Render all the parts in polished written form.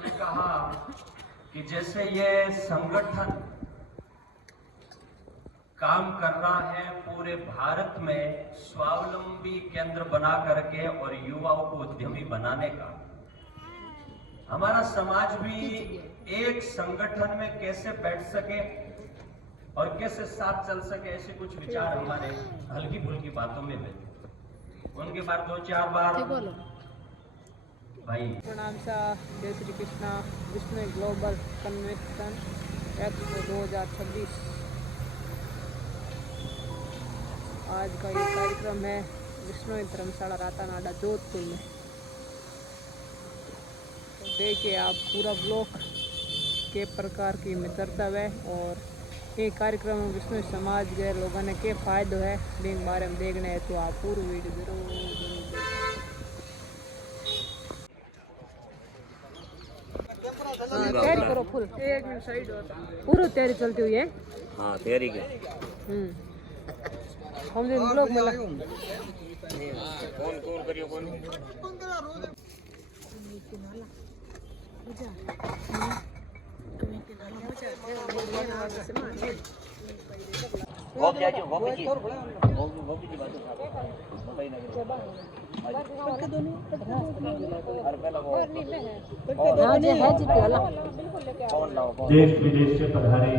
उन्होंने कहा कि जैसे ये संगठन काम कर रहा है पूरे भारत में स्वावलंबी केंद्र बना करके और युवाओं को उद्यमी बनाने का, हमारा समाज भी एक संगठन में कैसे बैठ सके और कैसे साथ चल सके, ऐसे कुछ विचार हमारे हल्की फुल्की बातों में है। उनके बाद 2-4 बार भाई प्रणाम सा, जय Shri Krishna. Vishnu global convention expo 2026 आज का ये कार्यक्रम है विष्णु धर्मशाला रातानाडा जोधपुर में। तो देखिए आप पूरा ब्लॉक के प्रकार की मित्रता है और ये कार्यक्रम में विष्णु समाज के लोगों ने के फायदे है इसके बारे में देखने है तो आप पूरी वीडियो जरूर तैयारी करो फुल। 1 मिनट साइड और पूरी तैयारी चलती हुई है। हाँ तैयारी के हम दिन ब्लॉग में कौन करियो कौन वो क्या जो वो की बात देश विदेश से पधारे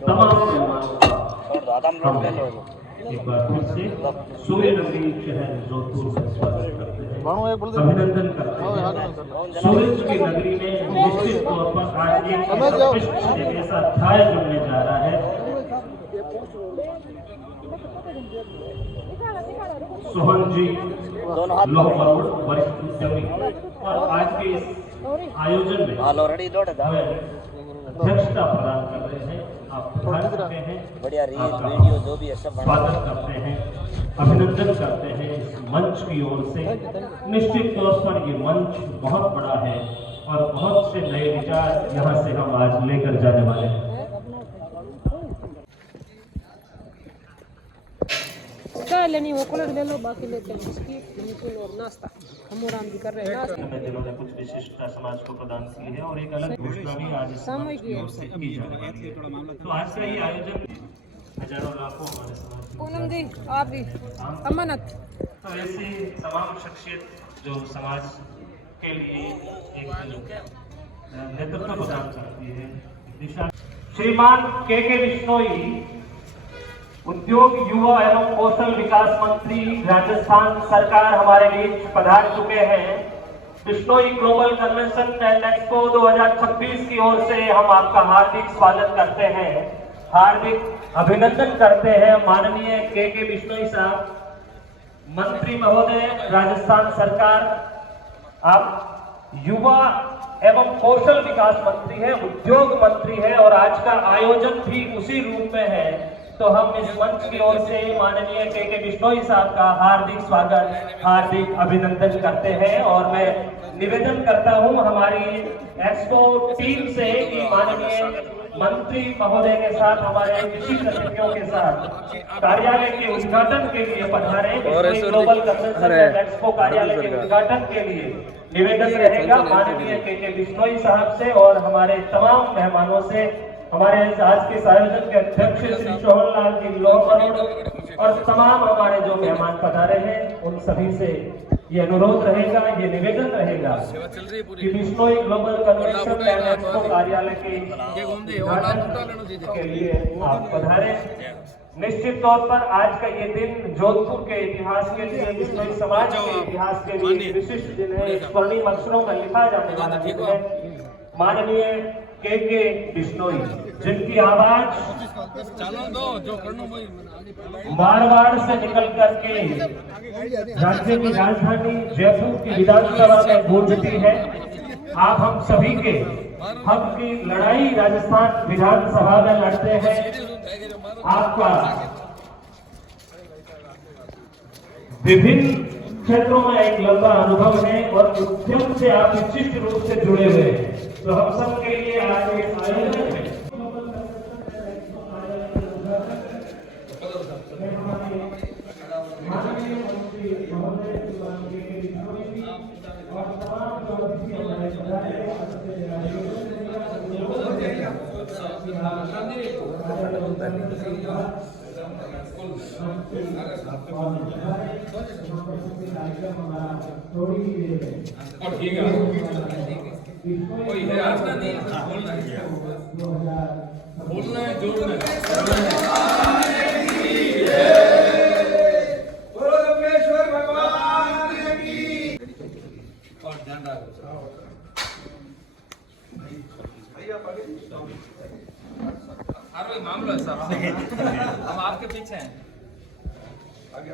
तमाम मेहमानों का एक बार फिर से सूर्य नगरी शहर जोधपुर में स्वागत करते हैं, अभिनंदन करते हैं। सूरज की नगरी में निश्चित तौर पर आज एक ऐसा अध्याय जुड़ने जा रहा है। सोहन जी लोहमरोड़ वरिष्ठ उद्यमी और आज के इस आयोजन में अध्यक्षता प्रदान कर रहे हैं। आप प्रदान करते हैं, बढ़िया वीडियो जो भी है सब स्वागत करते हैं, अभिनंदन करते हैं इस मंच की ओर से। निश्चित तौर पर ये मंच बहुत बड़ा है और बहुत से नए विचार यहाँ से हम आज लेकर जाने वाले हैं। लेनी वो कलर ले लो, बाकी लेते हैं बिस्किट नमकीन और नाश्ता। हम आराम भी कर रहे हैं नाश्ता। जिन्होंने कुछ विशिष्टता समाज को प्रदान की है और एक अलग घोषणा भी आज सामूहिक की ओर से की जा रही है। तो आज का ये आयोजन हजारों लाखों हमारे समाज पूनम जी आप भी अमानत। तो ऐसी तमाम शख्सियत जो समाज के लिए एक नेतृत्व प्रदान करती है दिशा। श्रीमान के बिश्नोई उद्योग युवा एवं कौशल विकास मंत्री राजस्थान सरकार हमारे बीच पधार चुके हैं। Bishnoi global convention and expo 2026 की ओर से हम आपका हार्दिक स्वागत करते हैं, हार्दिक अभिनंदन करते हैं। माननीय के बिश्नोई साहब मंत्री महोदय, राजस्थान सरकार, आप युवा एवं कौशल विकास मंत्री है, उद्योग मंत्री है और आज का आयोजन भी उसी रूप में है। तो हम इस मंच की ओर से माननीय के बिश्नोई साहब का हार्दिक स्वागत, हार्दिक अभिनंदन करते हैं। और मैं निवेदन करता हूं हमारी एक्सपो टीम से कि माननीय मंत्री महोदय के साथ हमारे विशिष्ट अतिथियों के साथ कार्यालय के उद्घाटन के लिए पधारे। ग्लोबल कन्वेंशन एंड एक्सपो कार्यालय के उद्घाटन के लिए निवेदन रहेगा माननीय के बिश्नोई साहब से और हमारे तमाम मेहमानों से। हमारे आज के आयोजन के अध्यक्ष श्री सोहनलाल जी लोहमरोड़ और तमाम हमारे जो मेहमान पधारे हैं उन सभी से ये अनुरोध रहेगा, ये निवेदन रहेगा कि Bishnoi global convention and expo कार्यालय के उद्घाटन के लिए आप पधारे। निश्चित तौर पर आज का ये दिन जोधपुर के इतिहास के लिए, बिश्नोई समाज के इतिहास के लिए विशिष्ट दिन है, स्वर्णिम अक्षरों में लिखा जाने वाला दिन है। माननीय के बिश्नोई जिनकी आवाज मारवाड़ से निकल करके राज्य की राजधानी जयपुर की विधानसभा में गूंजती है। आप हम सभी के हक की लड़ाई राजस्थान विधानसभा में लड़ते हैं। आपका विभिन्न क्षेत्रों में एक लंबा अनुभव है और उद्यम से आप निश्चित रूप से जुड़े हुए हैं। तो हम सब के लिए आज इस आयोजन में माननीय मंत्री महोदय और तमाम जो अतिथि हमारे कोई है आज का नहीं बोलना है जोड़ना है। बोलो लंकेश्वर भगवान की। और ध्यान रखो हर कोई मामला है साहब, हम आपके पीछे हैं। आगे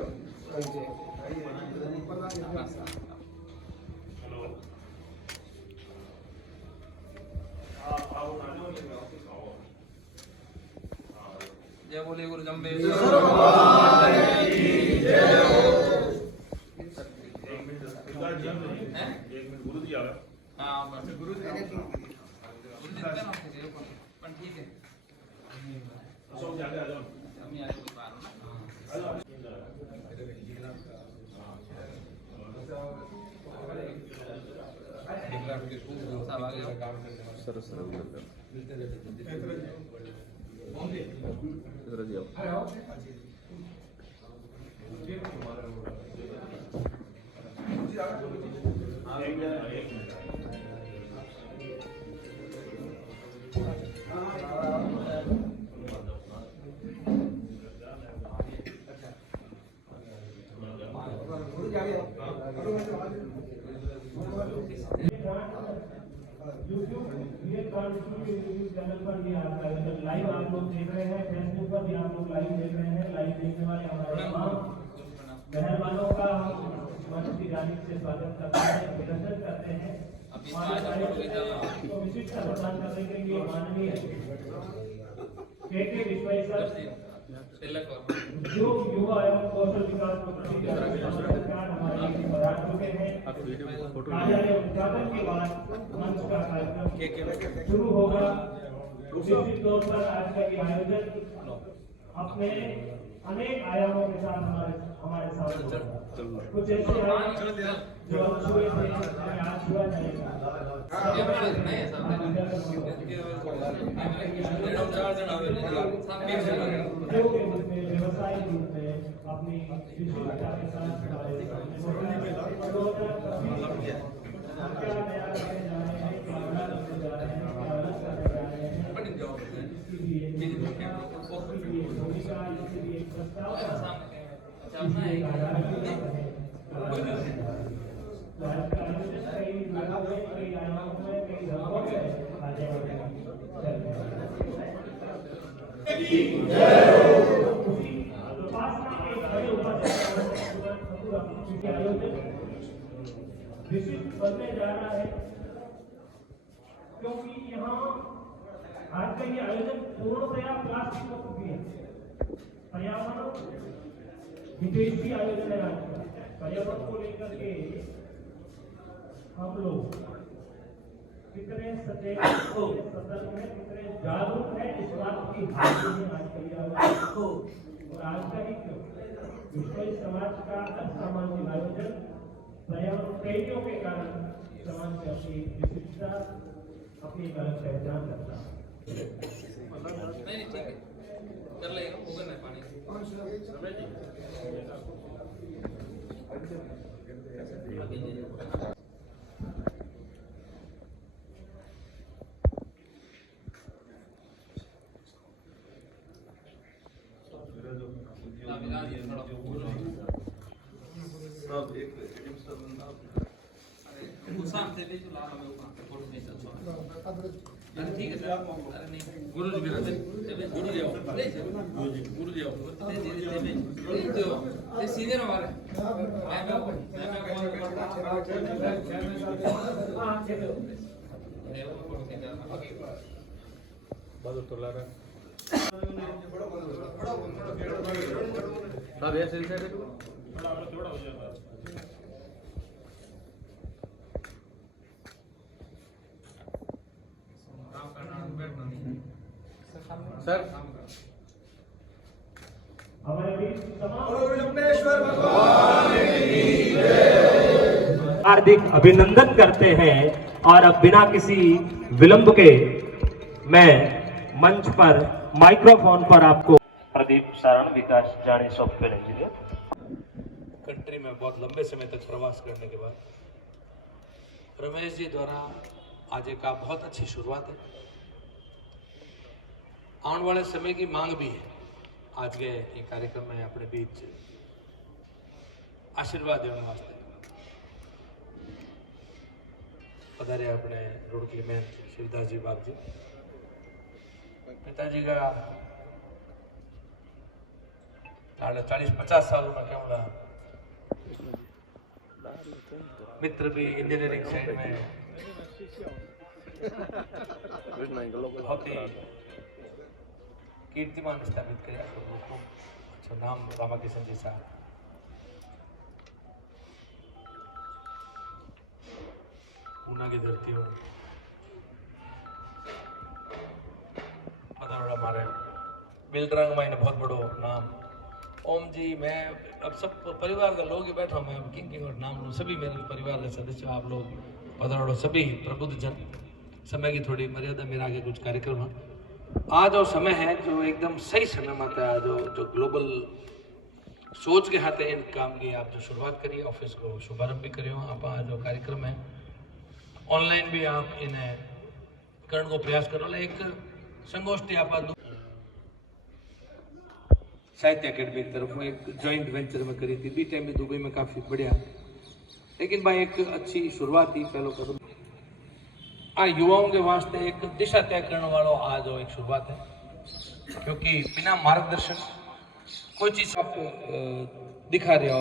जय बोले गुरु जम्बेश्वर गुरु जी आ गए। हाँ बस गुरु जी पण ठीक है सब जाके आ जाओ। हम ही आगे बता रहे हैं सब आगे यूट्यूब चैनल पर भी आता है, लाइव आप लोग देख रहे हैं, फेसबुक पर भी आप लोग लाइव देख रहे हैं। लाइव देखने वाले हमारे तमाम मेहरबानों का हम मंच की जानिब से स्वागत करते हैं, अभिनंदन करते हैं। तो विशिष्ट प्रदान करने के लिए माननीय के विश्वाई सर जो युवा एवं कौशल विकास मंत्री हमारे प्रधान चुके हैं। कार्यालय उद्घाटन के बाद मंच का कार्यक्रम शुरू होगा। निश्चित तौर पर आज का ये आयोजन अपने अनेक आयामों के साथ हमारे साथ कुछ ऐसे जो हम छुए थे आज छुआ जाएगा। व्यवसायिक रूप में अपनी विशेषता के साथ विशिष्ट बनने जा रहा है, क्योंकि यहाँ आज का ये आयोजन पूर्णतया प्लास्टिक मुक्त भी है। पर्यावरण हितैषी आयोजन है। आज का पर्यावरण को लेकर के हम लोग कितने सचेत सतर्क है, कितने जागरूक है, इस बात की हाजिरी आज का ये आयोजन। और आज का ही क्यों विश्व समाज का असामान्य आयोजन पर्यावरण प्रेमियों के कारण समाज की अपनी विशिष्टता, अपनी एक अलग पहचान रखता है। नहीं ठीक है कर लेगा होगा ना पानी गुस्सा से भी जो लाभ हमें ऊपर फोटो नहीं चलता। अरे ठीक है सर, अरे नहीं गुरु जी भी रहते गुरु जी आओ गुरु जी आओ ये सीधे ना मारे मैं बहुत तो ला रहा सब ऐसे ऐसे थोड़ा हो जाएगा। सर हार्दिक अभिनंदन करते हैं और अब बिना किसी विलंब के मैं मंच पर माइक्रोफोन पर आपको प्रदीप सारण विकास जानी सॉफ्टवेयर इंजीनियर। कंट्री में बहुत लंबे समय तक प्रवास करने के बाद रमेश जी द्वारा आज एक बहुत अच्छी शुरुआत है। आने वाले समय की मांग भी है। आज के ये कार्यक्रम में अपने बीच आशीर्वाद देने वास्ते पधारे अपने रुड़की में शिवदास जी बाप जी। पिताजी का 40-50 सालों में क्या मित्र भी इंजीनियरिंग साइड में बहुत ही कीर्तिमान स्थापित किया। खूब अच्छा नाम रामाकिशन जी साहब। ऊना की धरती हो पता हमारे बिल्डरंग में बहुत बड़ो नाम ओम जी। मैं अब सब परिवार का लोग ही बैठा मैं किंग और नाम लूँ। सभी मेरे परिवार के सदस्य आप लोग पधारो सभी प्रबुद्ध जन। समय की थोड़ी मर्यादा मेरा आगे कुछ कार्यक्रम है। आज जो समय है जो एकदम सही समय में आता है। जो ग्लोबल सोच के हाथ इन काम की आप जो शुरुआत करिए ऑफिस को शुभारंभ भी करियो। आप जो कार्यक्रम है ऑनलाइन भी आप इन्हें करने को प्रयास करो। एक संगोष्ठी आप साहित्य अकेडमी की तरफ में एक जॉइंट वेंचर में करी थी। बी टाइम भी दुबई में काफ़ी बढ़िया। लेकिन भाई एक अच्छी शुरुआत ही पहलो कदम युवाओं के वास्ते एक दिशा तय करने वालों आज एक शुरुआत है। क्योंकि बिना मार्गदर्शन कोई चीज़ आप दिखा रहे हो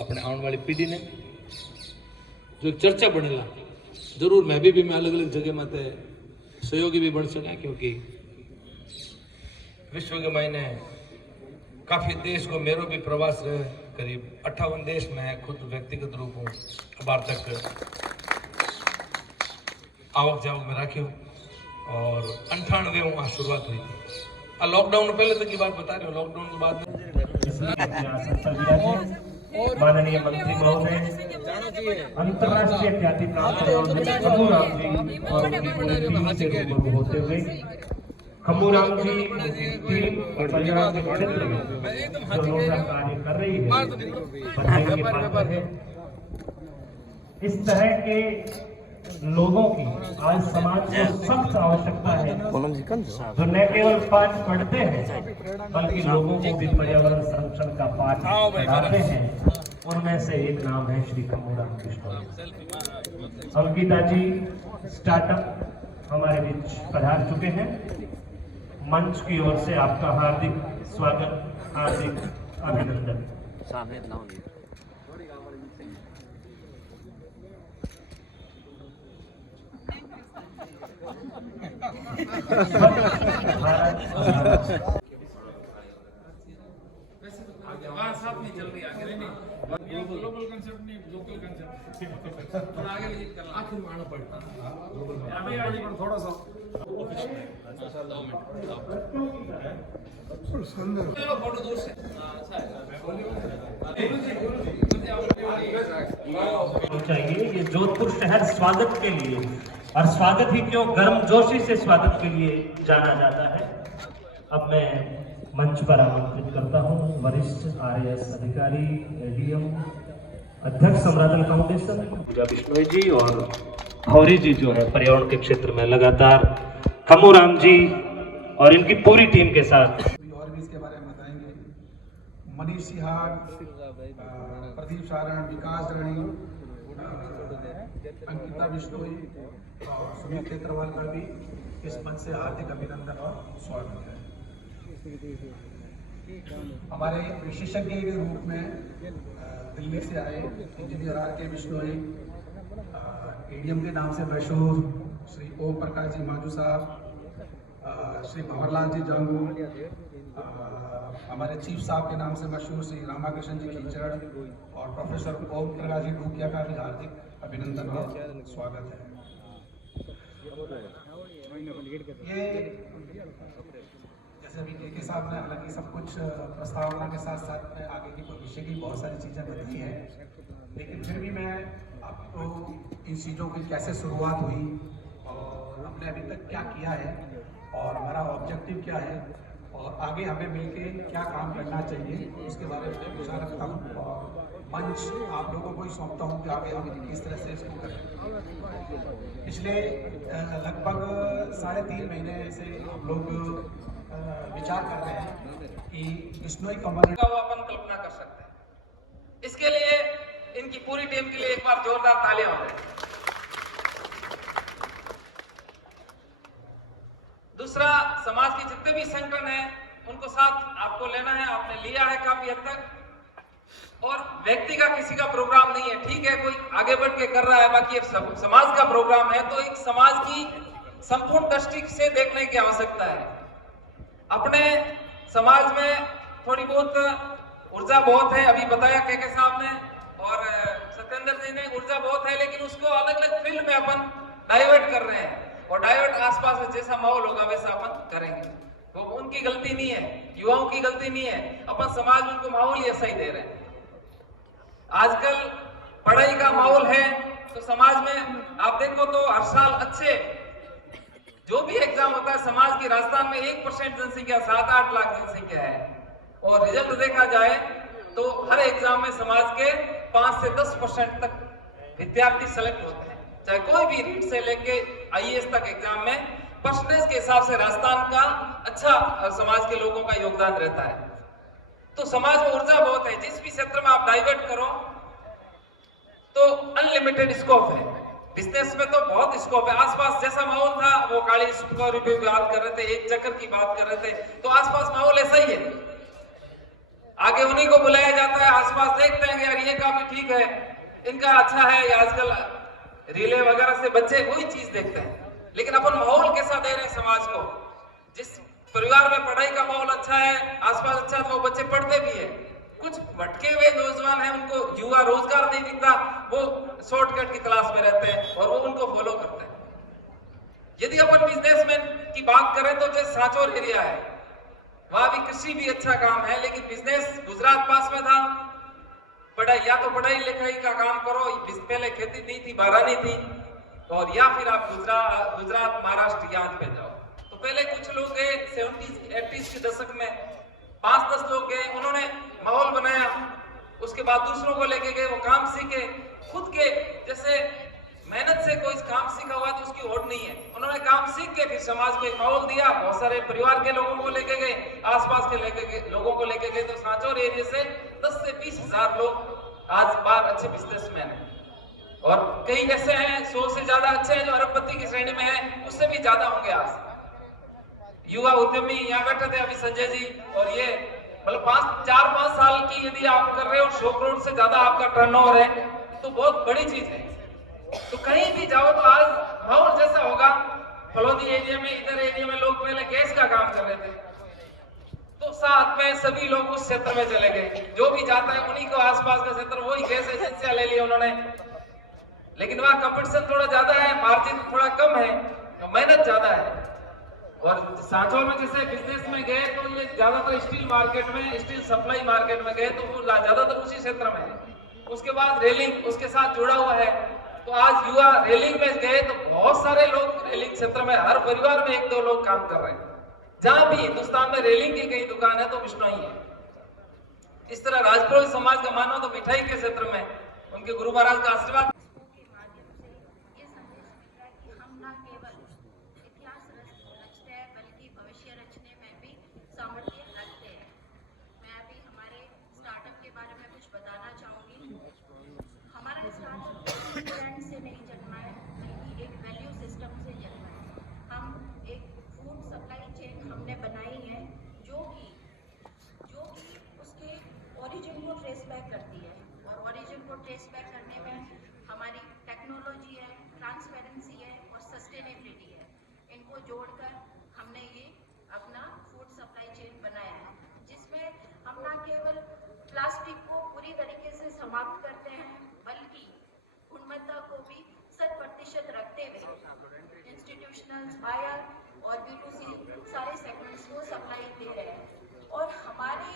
अपने आने वाली पीढ़ी ने जो एक चर्चा बनेगा जरूर मैं भी मैं अलग अलग जगह में सहयोगी भी बन सकें। क्योंकि विश्व के महीने काफ़ी देश को मेरो भी प्रवास रहे। करीब 58 देश में खुद व्यक्तिगत रूप हूँ बार तक आवक जावक में रखी हूँ। और 98 वहाँ शुरुआत हुई थी। लॉकडाउन पहले तक की बात बता रही हूँ। लॉकडाउन के बाद माननीय मंत्री महोदय अंतर्राष्ट्रीय ख्याति प्राप्त खम्मूराम जी और उनकी पूरी टीम से रूबरू होते हुए खम्मूराम जी टीम पंजाब के क्षेत्र में जो लोग कार्य कर रही है बधाई के पात्र है। इस तरह के लोगों की आज समाज को सख्त आवश्यकता है जो न केवल पाठ पढ़ते हैं बल्कि लोगों को भी पर्यावरण संरक्षण का पाठ पढ़ाते हैं। उनमें से एक नाम है श्री खम्मूराम बिश्नोई। अंकिता जी स्टार्टअप हमारे बीच पधार चुके हैं। मंच की ओर से आपका हार्दिक स्वागत, हार्दिक अभिनंदन। ग्लोबल कंसेप्ट नहीं लोकल कंसेप्ट आगे विजिट करना आखिर में आना पड़ता है थोड़ा सा फोटो दूर से चाहिए। ये जोधपुर शहर स्वागत के लिए और स्वागत ही क्यों गर्मजोशी से स्वागत के लिए जाना जाता है। अब मैं मंच पर आमंत्रित करता हूं वरिष्ठ RAS अधिकारी ADM अध्यक्ष समरादल फाउंडेशन पूजा बिश्नोई जी और भौरी जी जो है पर्यावरण के क्षेत्र में लगातार खम्मूराम जी और इनकी पूरी टीम के साथ और भी इसके बारे में बताएंगे। मनीष सिहाग, प्रदीप सारण, विकास रानी, अंकिता बिश्नोई और सुमित खेत्रवाल का भी इस मंच से हार्दिक अभिनंदन और स्वागत है। हमारे विशेषज्ञ के रूप में दिल्ली से आए इंजीनियर RK बिश्नोई, ADM के नाम से मशहूर श्री ओम प्रकाश जी माजू साहब, श्री भंवरलाल जी जांगू, हमारे चीफ साहब के नाम से मशहूर श्री रामाकृष्ण जी कीचड़ और प्रोफेसर ओम प्रकाश जी डूकिया का भी हार्दिक अभिनंदन और स्वागत है। ये जैसे अभी के साहब ने हालांकि सब कुछ प्रस्तावना के साथ साथ में आगे की भविष्य की बहुत सारी चीज़ें बताई हैं, लेकिन फिर भी मैं अब तो इन चीज़ों की कैसे शुरुआत हुई और हमने अभी तक क्या किया है और हमारा ऑब्जेक्टिव क्या है और आगे हमें मिलके क्या काम करना चाहिए, उसके बारे में विचार रखता हूँ और मंच आप लोगों को ही सौंपता हूँ कि आगे हम किस तरह से इसको करें। पिछले लगभग 3.5 महीने से हम लोग विचार कर रहे हैं कि बिश्नोई कम्युनिटी का वो अपन कल्पना कर सकते हैं। इसके लिए इनकी पूरी टीम के लिए एक बार जोरदार तालियां हो जाए। दूसरा, समाज के जितने भी संगठन हैं उनको साथ आपको लेना है, आपने लिया है काफी हद तक। और व्यक्ति का किसी का प्रोग्राम नहीं है, ठीक है, कोई आगे बढ़ के कर रहा है, बाकी ये समाज का प्रोग्राम है, तो एक समाज की संपूर्ण दृष्टि से देखने की आवश्यकता है। अपने समाज में थोड़ी बहुत ऊर्जा बहुत है, अभी बताया के साहब ने और सत्येंद्र जी ने, ऊर्जा बहुत है, लेकिन उसको अलग अलग फील्ड में अपन डाइवर्ट कर रहे हैं और डाइवर्ट आसपास में जैसा माहौल होगा वैसा अपन करेंगे। वो उनकी गलती नहीं है, युवाओं की गलती नहीं है, अपन समाज में उनको माहौल ही ऐसा ही दे रहे हैं। आजकल पढ़ाई का माहौल है तो समाज में आप देखो तो हर साल अच्छे जो भी एग्जाम होता है, समाज की राजस्थान में 1% जनसंख्या 7-8 लाख जनसंख्या है और रिजल्ट देखा जाए तो हर एग्जाम में समाज के 5 से 10% तक विद्यार्थी सेलेक्ट होते हैं। चाहे कोई भी रीट से लेके IAS तक एग्जाम में परसेंटेज के हिसाब से राजस्थान का अच्छा समाज के लोगों का योगदान रहता है। तो समाज में ऊर्जा बहुत है, जिस भी क्षेत्र में आप डाइवर्ट करो तो अनलिमिटेड स्कोप है। बिजनेस में तो बहुत स्कोप है। आसपास जैसा माहौल था, वो काली रुपये की बात कर रहे थे, एक चक्कर की बात कर रहे थे, तो आसपास माहौल ऐसा ही है। आगे उन्हीं को बुलाया जाता है, आसपास देखते हैं यार ये काफी ठीक है, इनका अच्छा है, या आजकल रिले वगैरह से बच्चे वही चीज देखते हैं। लेकिन अपन माहौल कैसा दे रहे हैं समाज को? जिस परिवार में पढ़ाई का माहौल अच्छा है, आसपास अच्छा, तो वो बच्चे पढ़ते भी है। कुछ भटके हुए नौजवान हैं, उनको युवा रोजगार नहीं दिखता, वो शॉर्टकट की तलाश में रहते हैं और वो उनको फॉलो करते हैं। यदि अपन बिजनेसमैन की बात करें तो जैसे सांचौर एरिया है, वहां भी कृषि भी अच्छा काम है, लेकिन बिजनेस गुजरात पास में था। पढ़ाई या तो पढ़ाई लिखाई का काम करो, पहले खेती नहीं थी, बारानी थी, और या फिर आप गुजरात महाराष्ट्र यहाँ पे जाओ। तो पहले कुछ लोग गए 70s-80s के दशक में, 5-10 लोग गए, उन्होंने माहौल बनाया, उसके बाद दूसरों को लेके गए, वो काम सीखे, खुद के जैसे मेहनत से कोई काम सीखा हुआ तो उसकी होड़ नहीं है, उन्होंने काम सीख के फिर समाज को एक माहौल दिया, बहुत सारे परिवार के लोगों को लेके गए, आसपास के लोगों को लेके गए, तो सांचौर एरिया से 10 से 20 हजार लोग आज बार अच्छे बिजनेसमैन हैं। और कई ऐसे हैं 100 से ज्यादा अच्छे हैं जो अरबपति की श्रेणी में है, उससे भी ज्यादा होंगे आज युवा उद्यमी। यहाँ बैठे थे अभी संजय जी, और ये मतलब 4-5 साल की यदि आप कर रहे हो, 100 करोड़ से ज्यादा आपका टर्नओवर है, तो बहुत बड़ी चीज है। तो कहीं भी जाओ तो आज माहौल जैसा होगा। फलोदी एरिया में, इधर एरिया में लोग पहले गैस का काम कर रहे थे, तो साथ में सभी लोग उस क्षेत्र में चले गए, जो भी जाता है उन्हीं को आसपास का क्षेत्र, वही गैस एजेंसियां ले ली उन्होंने। लेकिन वहां कंपटीशन थोड़ा ज्यादा है, मार्जिन थोड़ा कम है, तो मेहनत ज्यादा है। और सांचौर में जैसे बिजनेस में गए तो ये ज्यादातर स्टील मार्केट में, स्टील सप्लाई मार्केट में गए, तो वो ज्यादातर उसी क्षेत्र में है। उसके बाद रेलिंग उसके साथ जुड़ा हुआ है, तो आज युवा रेलिंग में गए तो बहुत सारे लोग रेलिंग क्षेत्र में, हर परिवार में 1-2 लोग काम कर रहे हैं। जहां भी हिंदुस्तान में रेलिंग की कहीं दुकान है तो बिश्नोई है। इस तरह राजपुरोहित समाज का मानो तो मिठाई के क्षेत्र में उनके गुरु महाराज का आशीर्वाद। ट्रेस बैक करने में हमारी टेक्नोलॉजी है, ट्रांसपेरेंसी है और सस्टेनेबिलिटी है। इनको जोड़कर हमने ये अपना फूड सप्लाई चेन बनाया है, जिसमें हम ना केवल प्लास्टिक को पूरी तरीके से समाप्त करते हैं, बल्कि गुणवत्ता को भी 100% रखते हुए इंस्टीट्यूशनल, बायर और B2C सारे सेगमेंट्स को सप्लाई दे रहे हैं। और हमारे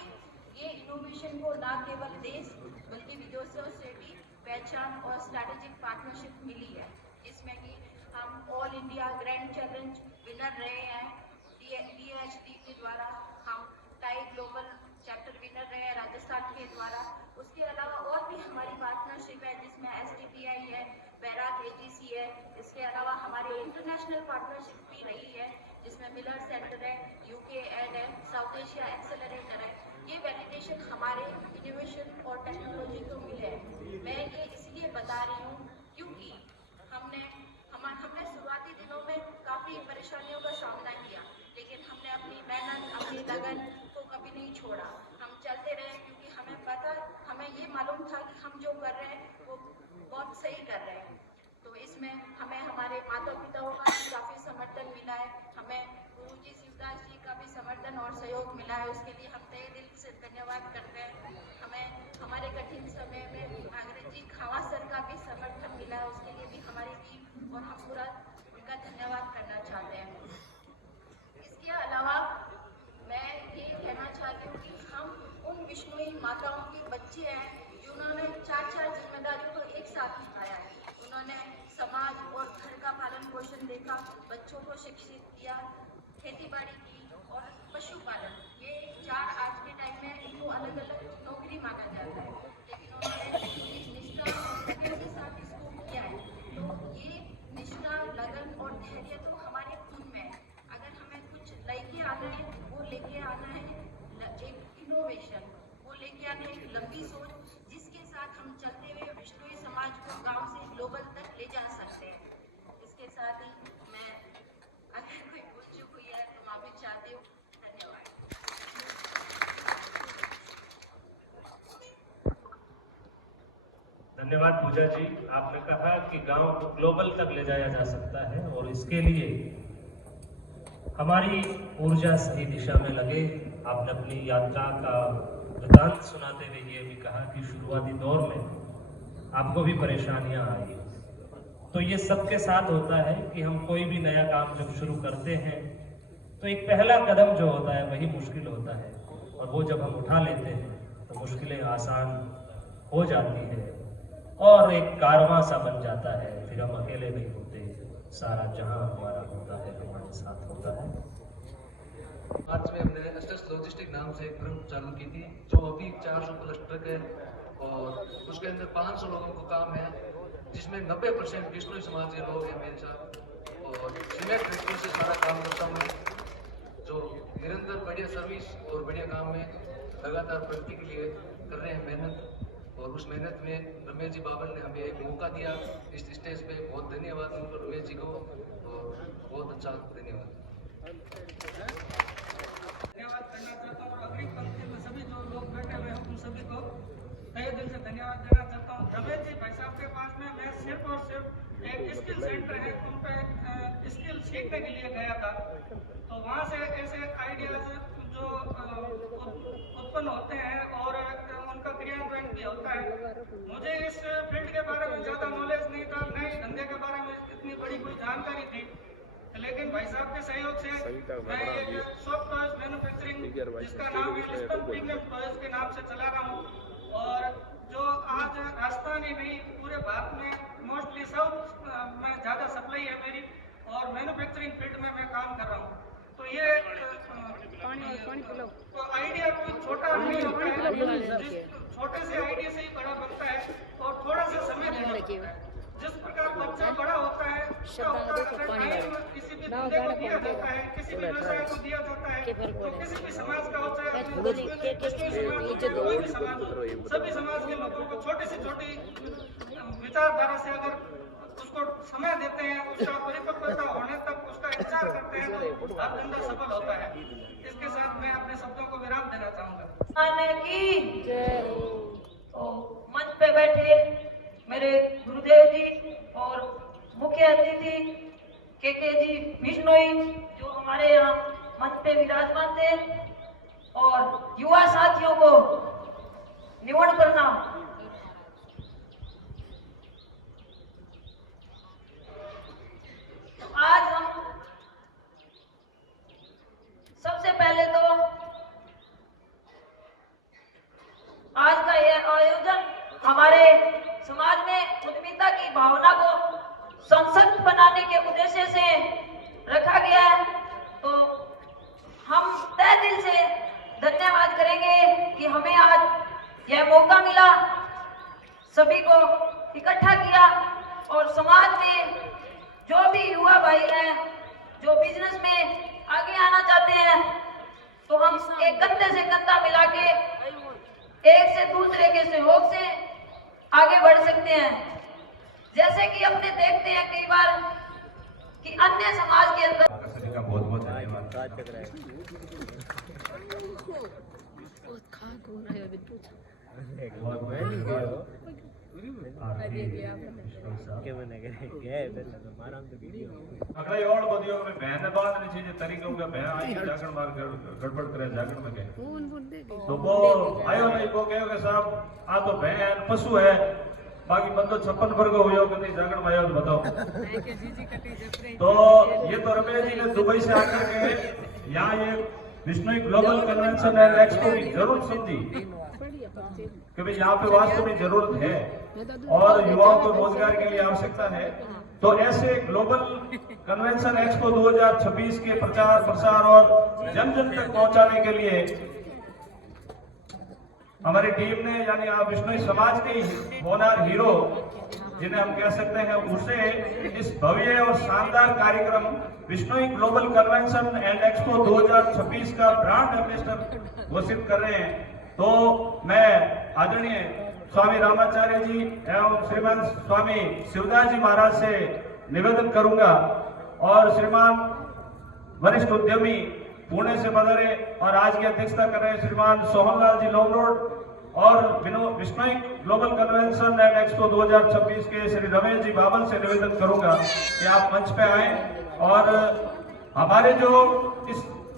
ये इनोवेशन को ना केवल देश बल्कि विदेशों से भी पहचान और स्ट्रैटेजिक पार्टनरशिप मिली है, जिसमें कि हम all India grand challenge winner रहे हैं। DHD के द्वारा हम टाई ग्लोबल चैप्टर विनर रहे हैं राजस्थान के द्वारा। उसके अलावा और भी हमारी पार्टनरशिप है, जिसमें STPI है, बैराक AGC है। इसके अलावा हमारी इंटरनेशनल पार्टनरशिप भी रही है, जिसमें मिलर सेंटर है, UK एड है, साउथ एशिया एक्सेलरेटर है। ये वैलिडेशन हमारे इनोवेशन और टेक्नोलॉजी को मिले हैं। मैं ये इसलिए बता रही हूँ क्योंकि हमने शुरुआती दिनों में काफ़ी परेशानियों का सामना किया, लेकिन हमने अपनी मेहनत, अपनी लगन को कभी नहीं छोड़ा। हम चलते रहे क्योंकि हमें ये मालूम था कि हम जो कर रहे हैं वो बहुत सही कर रहे हैं। तो इसमें हमें हमारे माता पिताओं का भी काफ़ी समर्थन मिला है, हमें गुरुजी शिवदास जी का भी समर्थन और सहयोग मिला है। उसके लिए हम तहे दिल से धन्यवाद करते हैं। हमें हमारे कठिन समय में भागीरथ जी खावा सर का भी समर्थन मिला है, उसके लिए भी हमारी टीम और हम पूरा उनका धन्यवाद करना चाहते हैं। इसके अलावा मैं ये कहना चाहती हूँ कि हम उन विष्णुई माताओं के बच्चे हैं जिन्होंने चार जिम्मेदारियों को एक साथ निभाया है। उन्होंने समाज और घर का पालन पोषण देखा, बच्चों को शिक्षित किया, खेती बाड़ी की और पशुपालन। ये चार आज के टाइम में इनको अलग अलग नौकरी माना जाता है, लेकिन उन्होंने इस निष्ठा और लगन के साथ इसको किया है। तो ये निष्ठा, लगन और धैर्य तो हमारे खून में है। अगर हमें कुछ लेके आना है, वो लेके आना है एक इनोवेशन, वो लेके आना है एक लंबी सोच, जिसके साथ हम चलते हुए विष्णुई समाज को गांव से ग्लोबल तक ले जा सकते हैं। इसके साथ ही मैं अगर कोई भूल चूक हुई है तो माफी चाहती हूँ। धन्यवाद। धन्यवाद पूजा जी। आपने कहा कि गांव को ग्लोबल तक ले जाया जा सकता है और इसके लिए हमारी ऊर्जा सही दिशा में लगे। आपने अपनी यात्रा का वृतांत सुनाते हुए ये भी कहा कि शुरुआती दौर में आपको भी परेशानियां आई। तो ये सबके साथ होता है कि हम कोई भी नया काम जब शुरू करते हैं तो एक पहला कदम जो होता है वही मुश्किल होता है, और वो जब हम उठा लेते हैं तो मुश्किलें आसान हो जाती है और एक कारवां सा बन जाता है। फिर हम अकेले नहीं होते, सारा जहां हमारा होता है, हमारे साथ होता है। मार्च में हमने एसएस लॉजिस्टिक नाम से एक ग्रुप चालू की थी, जो अभी 400 प्लस ट्रक है और उसके अंदर 500 लोगों को काम है, जिसमें 90% विष्णुई समाज के लोग हैं मेरे साथ। और सीमेंट फैक्ट्री से सारा काम करता हूँ मैं, जो निरंतर बढ़िया सर्विस और बढ़िया काम में लगातार प्रगति के लिए कर रहे हैं मेहनत। और उस मेहनत में रमेश जी बाबल ने हमें एक मौका दिया इस स्टेज पे। बहुत धन्यवाद उनको, रमेश जी को, और बहुत अच्छा धन्यवाद। धन्यवाद करना चाहता हूँ और अगली पंक्ति में सभी जो लोग बैठे हुए हैं उन सभी को तहे दिल से धन्यवाद देना चाहता हूँ। रमेश जी भाई साहब के पास में मैं सिर्फ और सिर्फ एक स्किल सेंटर है, उन पे स्किल सीखने के लिए गया था। तो वहाँ से ऐसे आइडियाज जो उत्पन्न होते हैं और उनका क्रियान्वयन भी होता है। मुझे इस फील्ड के बारे में ज़्यादा नॉलेज नहीं था, न ही धंधे के बारे में इतनी बड़ी कोई जानकारी थी, लेकिन भाई साहब के सहयोग से मैं एक सॉफ्ट टॉयज मैन्युफैक्चरिंग, जिसका नाम है लिस्टन प्रीमियम टॉयज के नाम से चला रहा हूँ। और जो आज राजस्थान ही नहीं पूरे भारत में मोस्टली साउथ में ज़्यादा सप्लाई है मेरी, और मैन्युफैक्चरिंग फील्ड में मैं काम कर रहा हूँ। तो ये तो आइडिया कोई छोटा नहीं होता है, छोटे से आइडिया से ही बड़ा बनता है और थोड़ा सा समय देना पड़ता है। जिस प्रकार बच्चा बड़ा होता है, किसी भी धंधे को दिया जाता है, किसी भी व्यवसाय को दिया जाता है, तो किसी भी समाज का होता है, कोई भी समाज, सभी समाज के लोगों को छोटी से छोटी विचारधारा से अगर उसको समय देते हैं, उसका परिपक्वता होने तक उसका इंतजार करते हैं, तो हर धंधा सफल होता है। इसके साथ मैं अपने शब्दों को विराम देना चाहूंगा। मंच पे बैठे मेरे गुरुदेव जी और मुख्य अतिथि केके जी बिश्नोई, जो हमारे यहाँ मंच पे विराजमान थे, और युवा साथियों को निवण प्रणाम। आज हम सबसे पहले तो आज का यह आयोजन हमारे समाज सभी को इकट्ठा किया और समाज में जो भी युवा भाई हैं जो बिजनेस में आगे आना चाहते हैं तो हम एक कंधे से कंधा मिला के एक से दूसरे के सहयोग से आगे बढ़ सकते हैं। जैसे कि अपने देखते हैं कई बार कि अन्य समाज के अंदर सभी का बहुत बहुत धन्यवाद। अगला और बदियों में बहन बांध नहीं चाहिए तरीकों का बहन आई जागरण मार गड़बड़ करे जागरण में गए तो वो आयो नहीं वो कहे साहब आ तो बहन पशु है बाकी बंदो 56 वर्ग हो जाओ कभी जागरण में आयो तो बताओ। तो ये तो रमेश जी ने दुबई से आकर के यहाँ ये Bishnoi global convention and expo की जरूरत समझी कि भाई यहाँ पे वास्तव में जरूरत है और युवाओं को रोजगार के लिए आवश्यकता है। तो ऐसे ग्लोबल कन्वेंशन एक्सपो 2026 के प्रचार प्रसार और जन जन तक पहुंचाने के लिए हमारी टीम ने यानी आप विश्नोई समाज के होनहार हीरो जिन्हें हम कह सकते हैं उसे इस भव्य और शानदार कार्यक्रम Bishnoi global convention and expo 2026 का ब्रांड एम्बेसडर घोषित कर रहे हैं। तो मैं आदरणीय स्वामी रामाचार्य जी एवं श्रीमान स्वामी शिवदास जी महाराज से निवेदन करूंगा और श्रीमान वरिष्ठ उद्यमी पुणे से पधारे और आज की अध्यक्षता कर रहे श्रीमान सोहनलाल जी लोमरोड और Bishnoi global convention and expo 2026 के श्री रमेश जी बाबल से निवेदन करूंगा कि आप मंच पे आए और हमारे जो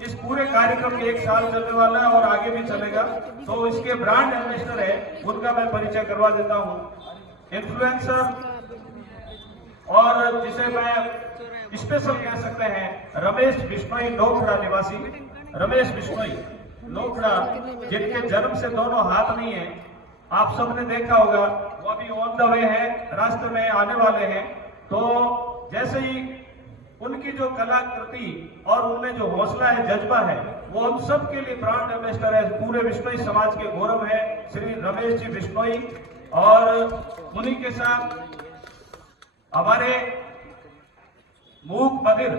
इस पूरे कार्यक्रम के 1 साल चलने वाला है और आगे भी चलेगा तो इसके ब्रांड एम्बेसडर है उनका मैं परिचय करवा देता हूं। इन्फ्लुएंसर और जिसे मैं स्पेशल कह सकते हैं रमेश बिश्नोई नोखड़ा निवासी रमेश बिश्नोई नोखड़ा जिनके जन्म से दोनों हाथ नहीं है। आप सबने देखा होगा वो अभी ऑन द वे है रास्ते में आने वाले हैं। तो जैसे ही उनकी जो कलाकृति और उनमें जो हौसला है जज्बा है वो हम सब के लिए ब्रांड एम्बेसडर है पूरे विश्नोई समाज के गौरव है श्री रमेश जी बिश्नोई। और उन्हीं के साथ हमारे मूक बधिर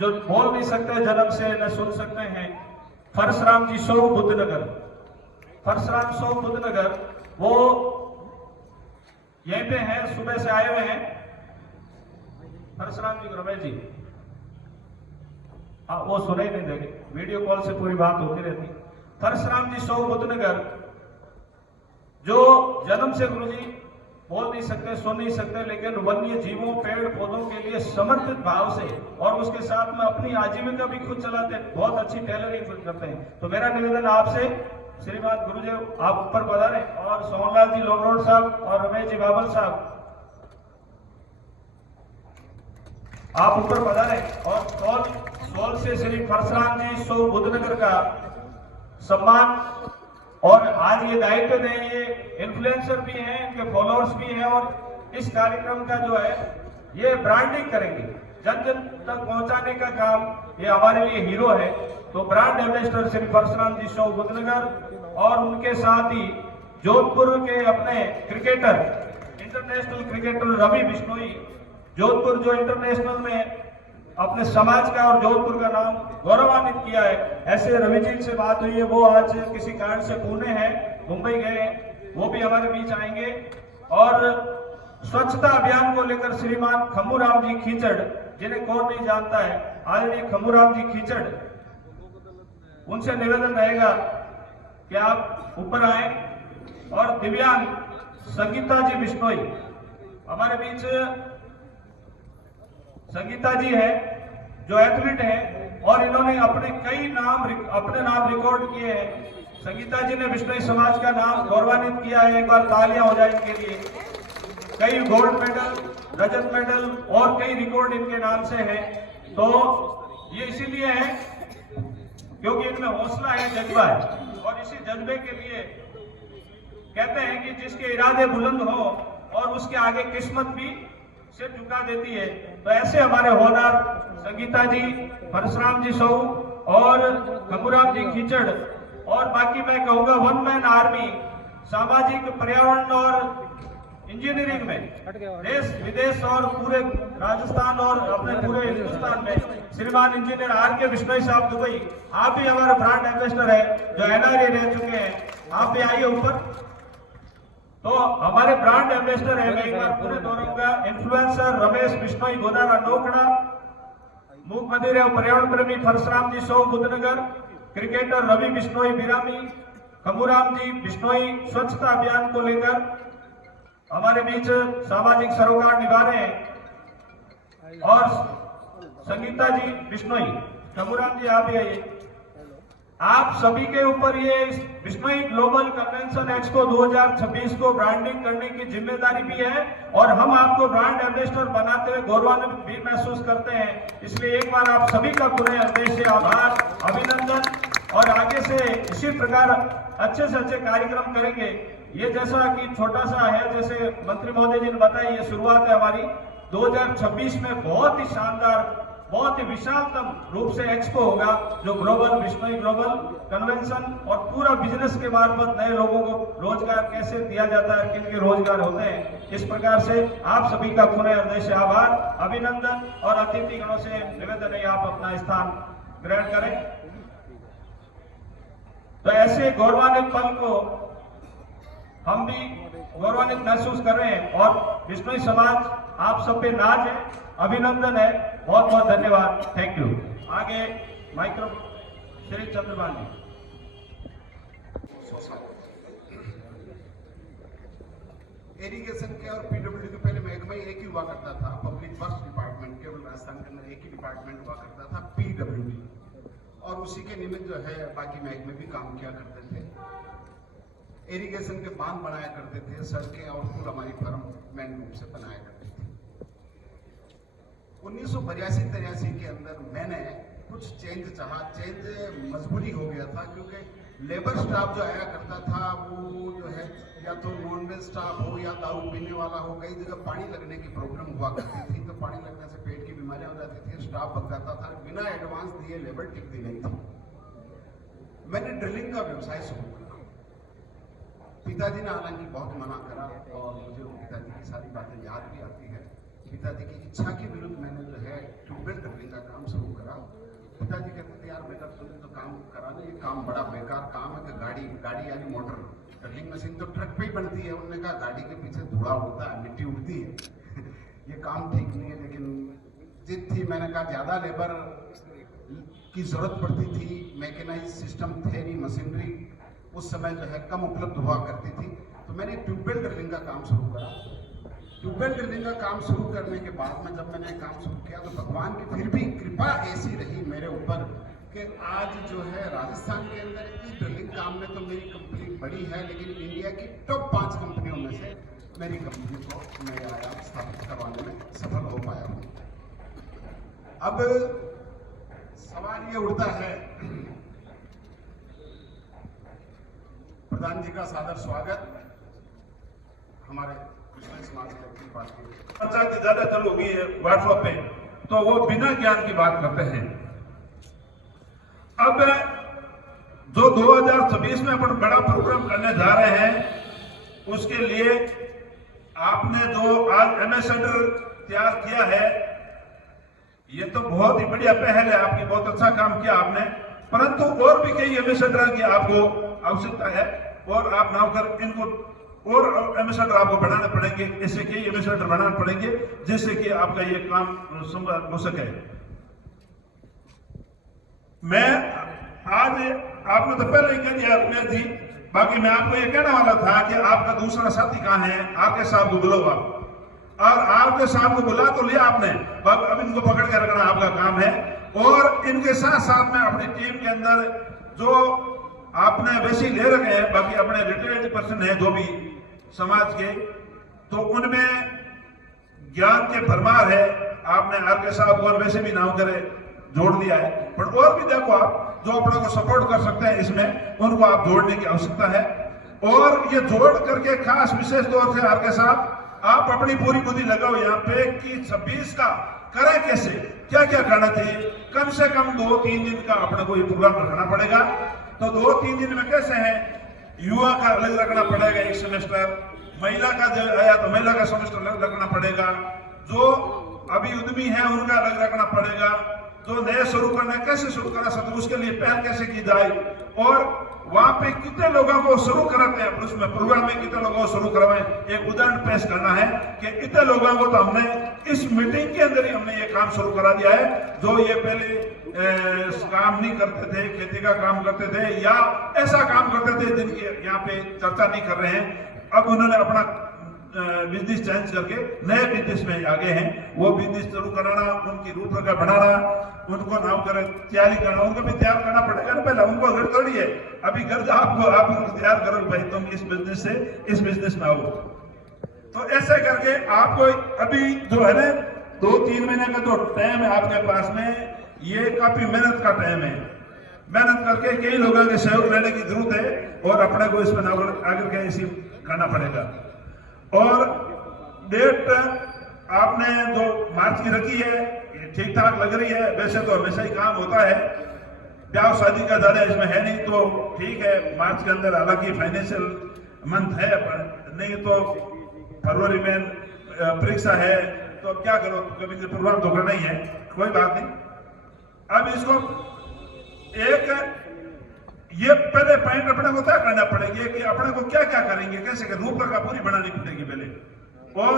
जो बोल नहीं सकते जन्म से न सुन सकते हैं परशुराम जी सौ बुद्धनगर परशुराम सौ बुद्धनगर वो यहीं पे हैं सुबह से आए हुए हैं। परशुराम जी रमेश जी वो सुने ही नहीं देंगे वीडियो कॉल से पूरी बात होती रहती। परशुराम जी सौ बुद्धनगर जो जन्म से गुरुजी बोल नहीं सकते सुन नहीं सकते लेकिन वन्य जीवों पेड़ पौधों के लिए समर्पित भाव से और उसके साथ में अपनी आजीविका भी खुद चलाते हैं बहुत अच्छी टेलरिंग खुद करते हैं। तो मेरा निवेदन आपसे श्रीमान गुरुदेव आप ऊपर पधारे और सोहनलाल जी लोमरोड साहब और रमेश जी बाबल साहब आप ऊपर पधारे और सोल से श्री परशुराम जी सौ बुद्धनगर का सम्मान और आज ये दायित्व दें ये इन्फ्लुएंसर भी हैं इनके फॉलोअर्स भी हैं और इस कार्यक्रम का जो है ये ब्रांडिंग करेंगे जन जन तक पहुंचाने का काम ये हमारे लिए हीरो है। तो ब्रांड एम्बेसडर श्री परशुराम जी सौ बुद्धनगर और उनके साथ ही जोधपुर के अपने cricketer international cricketer Ravi Bishnoi Jodhpur जो इंटरनेशनल में अपने समाज का और जोधपुर का नाम गौरवान्वित किया है। ऐसे रवि जी से बात हुई है वो आज किसी कारण से पुणे है मुंबई गए हैं वो भी हमारे बीच आएंगे। और स्वच्छता अभियान को लेकर श्रीमान खम्मूराम जी खीचड़ जिन्हें कौन नहीं जानता है आदरणीय खम्मूराम जी खीचड़ उनसे निवेदन रहेगा कि आप ऊपर आए। और दिव्यांग संगीता जी बिश्नोई हमारे बीच संगीता जी है जो एथलीट है और इन्होंने अपने नाम रिकॉर्ड किए हैं। संगीता जी ने बिश्नोई समाज का नाम गौरवान्वित किया है। एक बार तालियां हो जाए इनके लिए। कई गोल्ड मेडल रजत मेडल और कई रिकॉर्ड इनके नाम से हैं। तो ये इसीलिए है क्योंकि इनमें हौसला है जज्बा है और इसी जज्बे के लिए कहते हैं कि जिसके इरादे बुलंद हो और उसके आगे किस्मत भी सिर झुका देती है। तो ऐसे हमारे होनहार संगीता जी परशुराम जी सौ और खम्मूराम जी खीचड़ और बाकी मैं कहूंगा वन मैन आर्मी सामाजिक, पर्यावरण और इंजीनियरिंग में देश विदेश और पूरे राजस्थान और अपने पूरे हिंदुस्तान में श्रीमान इंजीनियर आर.के. बिश्नोई साहब दुबई, आप भी हमारे ब्रांड एम्बेसडर है, जो एनआरए रह चुके हैं, आप भी आइए ऊपर। तो हमारे ब्रांड एम्बेसडर है, मैं एक बार पूरे दोहराऊंगा, इन्फ्लुएंसर रमेश बिश्नोई गोदारा नोखड़ा, मूक मदिरे और पर्यावरण प्रेमी परशुराम जी सौ बुद्धनगर, क्रिकेटर रवि बिश्नोई बिरामी, खमूराम जी बिश्नोई स्वच्छता अभियान को लेकर हमारे बीच सामाजिक सरोकार निभा रहे हैं, और संगीता जी बिश्नोई। खमूराम जी आप ही आइए। आप सभी के ऊपर ये बिश्नोई ग्लोबल कन्वेंशन एक्सपो 2026 को ब्रांडिंग करने की जिम्मेदारी भी है, और हम आपको ब्रांड एम्बेसडर बनाते हुए गौरवान्वित भी महसूस करते हैं। इसलिए एक बार आप सभी का पूरे हृदय से आभार, अभिनंदन, और आगे से इसी प्रकार अच्छे से अच्छे कार्यक्रम करेंगे। ये जैसा कि छोटा सा है, जैसे मंत्री महोदय जी ने बताया, ये शुरुआत है हमारी। 2026 में बहुत ही शानदार, बहुत ही विशालतम रूप से एक्सपो होगा, जो ग्लोबल बिश्नोई ग्लोबल कन्वेंशन, और पूरा बिजनेस के मार्फत नए लोगों को रोजगार कैसे दिया जाता है, किन के रोजगार होते हैं, इस प्रकार से आप सभी का खुले हृदय से आभार, अभिनंदन, और अतिथि गणों से निवेदन है आप अपना स्थान ग्रहण करें। तो ऐसे गौरवान्वित पल को हम भी गौरवान्वित महसूस कर रहे हैं, और बिश्नोई समाज आप सब पे नाज है, अभिनंदन है, बहुत बहुत धन्यवाद, थैंक यू। आगे माइक्रो श्री चंद्रपाल जी। इरिगेशन के और पीडब्ल्यूडी के पहले महकमा एक ही हुआ करता था, पब्लिक वर्क्स डिपार्टमेंट, केवल राजस्थान के अंदर एक ही डिपार्टमेंट हुआ करता था, पीडब्ल्यूडी, और उसी के निमित्त जो है बाकी महकमे भी काम किया करते थे। इरिगेशन के बांध बनाया करते थे, सड़कें और पुल हमारी फर्म मेन रूप से बनाया करती थी। 1982-83 के अंदर मैंने कुछ चेंज चाहा, चेंज मजबूरी हो गया था, क्योंकि लेबर स्टाफ जो आया करता था वो जो है या तो नॉनवेज स्टाफ हो या दारू पीने वाला हो, कई जगह पानी लगने की प्रॉब्लम हुआ करती थी, तो पानी लगने से पेट की बीमारियां हो जाती थी, स्टाफ बच जाता था, बिना एडवांस दिए लेबर टिकती नहीं थी। मैंने ड्रिलिंग का व्यवसाय शुरू किया। पिताजी ने हालांकि बहुत मना करा, और मुझे पिताजी की सारी बातें याद भी आती है। पिताजी की इच्छा के विरुद्ध मैंने जो है ट्यूबवेल ड्रिलिंग का काम शुरू करा। पिताजी कहते थे, यार बेटा तुमने तो काम करा ना, ये काम बड़ा बेकार काम है, कि गाड़ी यानी मोटर ड्रिलिंग मशीन तो ट्रक पे ही बनती है। उन्होंने कहा गाड़ी के पीछे धुआं उड़ता है, मिट्टी उड़ती है ये काम ठीक नहीं है। लेकिन जिद थी, मैंने कहा ज्यादा लेबर की जरूरत पड़ती थी, मैकेनाइज सिस्टम थे नहीं, मशीनरी उस समय जो है कम उपलब्ध हुआ करती थी, तो मैंने ट्यूबवेल ड्रिलिंग का काम शुरू करा। ट्यूबवेल ड्रिलिंग का काम शुरू करने के बाद में जब मैंने काम शुरू किया, तो भगवान की फिर भी कृपा ऐसी रही मेरे ऊपर कि आज जो है राजस्थान के अंदर इस ड्रिलिंग काम में तो मेरी कंपनी बड़ी है, लेकिन इंडिया की टॉप 5 कंपनियों में से मेरी कंपनी को मैं आया स्थापित करवाने में सफल हो पाया हूँ। अब सवाल ये उठता है, प्रधान जी का सादर स्वागत हमारे बिश्नोई समाज के अपनी बात की पंचायत ज्यादा चालू हुई है व्हाट्सएप पे, तो वो बिना ज्ञान की बात करते हैं। अब जो 2026 में अपन बड़ा प्रोग्राम करने जा रहे हैं, उसके लिए आपने जो आज एम्बेसडर तैयार किया है, ये तो बहुत ही बढ़िया पहल है आपकी, बहुत अच्छा काम किया आपने, परंतु और भी कई एम्बेसडर की आपको आवश्यकता है, और आप ना कर इनको और एम्बेसडर आपको बनाने पड़ेंगे, ऐसे कई एम्बेसडर बनाने पड़ेंगे जिससे कि आपका ये काम संभव हो सके। मैं आज आपने तो पहले ही कह दिया मैं जी, बाकी मैं आपको ये कहने वाला था कि आपका दूसरा साथी कहाँ है, आपके साहब को बुलाओ आप, और आपके साहब को बुला तो लिया आपने, अब इनको पकड़ के रखना आपका काम है। और इनके साथ साथ में अपनी टीम के अंदर जो आपने वैसे ले रखे हैं, बाकी अपने रिटायर्ड पर्सन है जो भी समाज के, तो उनमें ज्ञान के भरमार है। आपने आर.के. साहब को वैसे भी नाम करे जोड़ दिया है, पर और भी देखो आप जो अपने को सपोर्ट कर सकते हैं इसमें, उनको आप जोड़ने की आवश्यकता है। और ये जोड़ करके खास विशेष तौर से आर.के. साहब आप अपनी पूरी बुद्धि लगाओ यहाँ पे कि 26 का करें कैसे, क्या क्या करना चाहिए। कम से कम 2-3 दिन का अपने को ये प्रोग्राम रखना पड़ेगा। तो 2-3 दिन में कैसे है युवा का अलग रखना पड़ेगा एक सेमेस्टर, महिला का जब आया तो महिला का सेमेस्टर अलग रखना पड़ेगा, जो अभी उद्यमी है उनका अलग रखना पड़ेगा, जो नए शुरू करना है कैसे शुरू करना सकते उसके लिए पहल कैसे की जाए, और वहां पे कितने लोगों को शुरू कराते हैं उसमें प्रोग्राम में कितने लोगों को शुरू करवाएं, एक उदाहरण पेश करना है कि इतने लोगों को तो हमने इस मीटिंग के अंदर ही हमने ये काम शुरू करा दिया है, जो ये पहले काम नहीं करते थे, खेती का काम करते थे या ऐसा काम करते थे जिनकी यहाँ पे चर्चा नहीं कर रहे हैं, अब उन्होंने अपना बिजनेस चेंज करके नए बिजनेस में आगे हैं, वो बिजनेस शुरू कराना, उनकी रूपरेखा बनाना, उनको नाम कर तैयारी करना, उनको भी तैयार करना पड़ेगा ना, पहले उनको घर थोड़ी है, अभी घर आपको आप उनको तैयार करो भाई तुम इस बिजनेस से इस बिजनेस में आओ, तो ऐसे करके आपको अभी जो है ना 2-3 महीने का जो टाइम है आपके पास में, ये काफी मेहनत का टाइम है, मेहनत करके कई लोगों के सहयोग लेने की जरूरत है और अपने को इसमें आगे के इसी करना पड़ेगा। और डेट आपने जो मार्च की रखी है ठीक ठाक लग रही है, वैसे तो हमेशा ही काम होता है, ब्याह शादी का ज्यादा इसमें है नहीं तो ठीक है, मार्च के अंदर हालांकि फाइनेंशियल मंथ है, नहीं तो फरवरी में परीक्षा है, तो अब क्या करो, कभी प्रोग्राम तो करना ही है, कोई बात नहीं। अब इसको एक ये पहले पॉइंट अपने को तय करना पड़ेगी कि अपने को क्या क्या करेंगे, कैसे रूपरेखा पूरी बनानी पड़ेगी पहले, और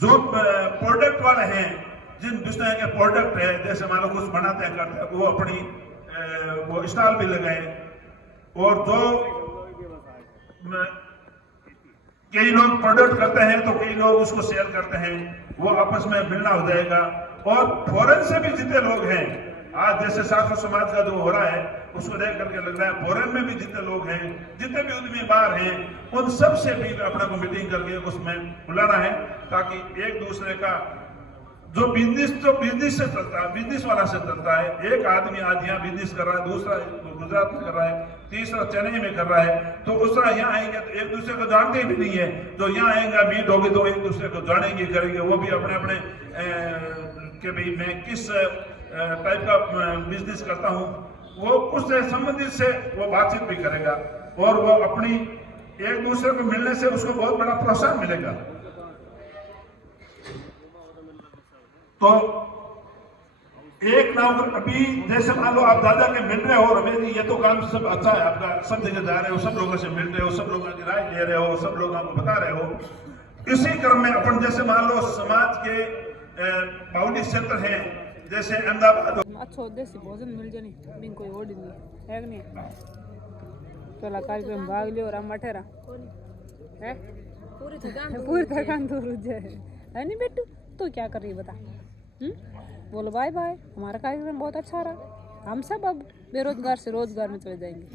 जो प्रोडक्ट वाले हैं जिन विषय के प्रोडक्ट है, जैसे मान लो कुछ बनाते हैं करते हैं, वो अपनी वो स्टॉल भी लगाए, और जो कई लोग प्रोडक्ट करते हैं तो कई लोग उसको सेल करते हैं, वो आपस में मिलना हो जाएगा। और फॉरेन से भी जितने लोग हैं, आज जैसे साधु समाज का जो हो रहा है उसको देख करके लग रहा है फॉरेन में भी जितने लोग हैं, जितने भी उद्यमी बाहर हैं, उन सब से भी अपने को मीटिंग करके उसमें बुलाना है, ताकि एक दूसरे का जो बिजनेस से चलता है, बिजनेस वाला से चलता है, एक आदमी आज यहाँ बिजनेस कर रहा है, दूसरा गुजरात में कर रहा है, तीसरा चेन्नई में कर रहा है, तो दूसरा यहाँ आएंगे तो एक दूसरे को जानते भी नहीं है, तो यहाँ आएंगे मीट होगी तो एक दूसरे को जानेंगे करेंगे, वो भी अपने अपने कि भाई मैं किस टाइप का बिजनेस करता हूँ, वो उससे संबंधित से वो बातचीत भी करेगा, और वो अपनी एक दूसरे को मिलने से उसको बहुत बड़ा प्रोत्साहन मिलेगा। तो एक नाम अभी जैसे मान लो आप दादा के मिल रहे हो, रमेश जी ये तो काम सब अच्छा है आपका, सब जगह जा रहे हो, सब लोगों से मिल रहे हो, सब लोगों की राय ले रहे हो, सब लोगों को बता रहे हो, इसी क्रम में अपन जैसे मान लो समाज के बाउंड्री क्षेत्र हैं, जैसे अहमदाबाद अच्छो देसी भोजन मिल जानी बिन कोई ओड नहीं है कि नहीं, चला कार्यक्रम भाग लियो राम मठेरा है, पूरी थकान दूर हो जाए है नहीं बेटू, तो क्या कर रही है बता, बोलो बाय बाय, हमारा कार्यक्रम बहुत अच्छा रहा, हम सब अब बेरोजगार से रोजगार में चले जाएंगे।